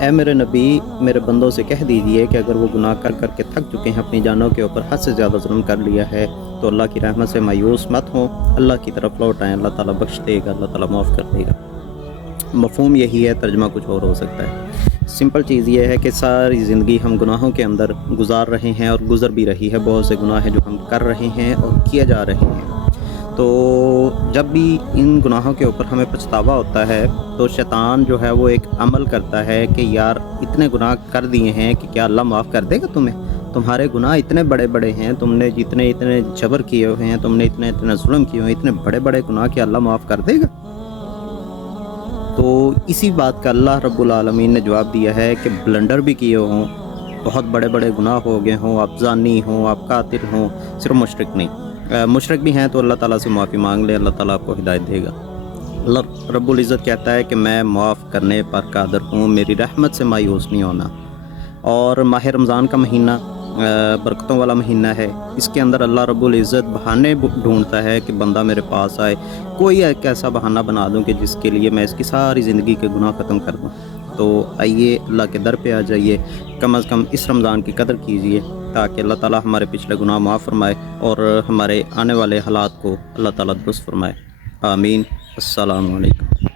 اے میرے نبی، میرے بندوں سے کہہ دیجئے کہ اگر وہ گناہ کر کر کے تھک چکے ہیں، اپنی جانوں کے اوپر حد سے زیادہ ظلم کر لیا ہے، تو اللہ کی رحمت سے مایوس مت ہوں، اللہ کی طرف لوٹ آئیں، اللہ تعالیٰ بخش دے گا، اللہ تعالیٰ معاف کر دے گا۔ مفہوم یہی ہے، ترجمہ کچھ اور ہو سکتا ہے۔ سمپل چیز یہ ہے کہ ساری زندگی ہم گناہوں کے اندر گزار رہے ہیں اور گزر بھی رہی ہے، بہت سے گناہ ہیں جو ہم کر رہے ہیں اور کیے جا رہے ہیں۔ تو جب بھی ان گناہوں کے اوپر ہمیں پچھتاوا ہوتا ہے تو شیطان جو ہے وہ ایک عمل کرتا ہے کہ یار اتنے گناہ کر دیے ہیں کہ کیا اللہ معاف کر دے گا تمہیں؟ تمہارے گناہ اتنے بڑے بڑے ہیں، تم نے اتنے جبر کیے ہوئے ہیں، تم نے اتنے ظلم کیے ہوئے ہیں، اتنے بڑے بڑے گناہ، کیا اللہ معاف کر دے گا؟ تو اسی بات کا اللہ رب العالمین نے جواب دیا ہے کہ بلنڈر بھی کیے ہوں، بہت بڑے بڑے گناہ ہو گئے ہوں، آپ زانی ہوں، آپ قاتل ہوں، صرف مشرک نہیں، مشرک بھی ہیں تو اللہ تعالیٰ سے معافی مانگ لے، اللہ تعالیٰ آپ کو ہدایت دے گا۔ اللہ رب العزت کہتا ہے کہ میں معاف کرنے پر قادر ہوں، میری رحمت سے مایوس نہیں ہونا۔ اور ماہ رمضان کا مہینہ برکتوں والا مہینہ ہے، اس کے اندر اللہ رب العزت بہانے ڈھونڈتا ہے کہ بندہ میرے پاس آئے، کوئی ایک ایسا بہانہ بنا دوں کہ جس کے لیے میں اس کی ساری زندگی کے گناہ ختم کر دوں۔ تو آئیے اللہ کے در پہ آ جائیے، کم از کم اس رمضان کی قدر کیجیے تاکہ اللہ تعالیٰ ہمارے پچھلے گناہ معاف فرمائے اور ہمارے آنے والے حالات کو اللہ تعالیٰ درست فرمائے۔ آمین۔ السلام علیکم۔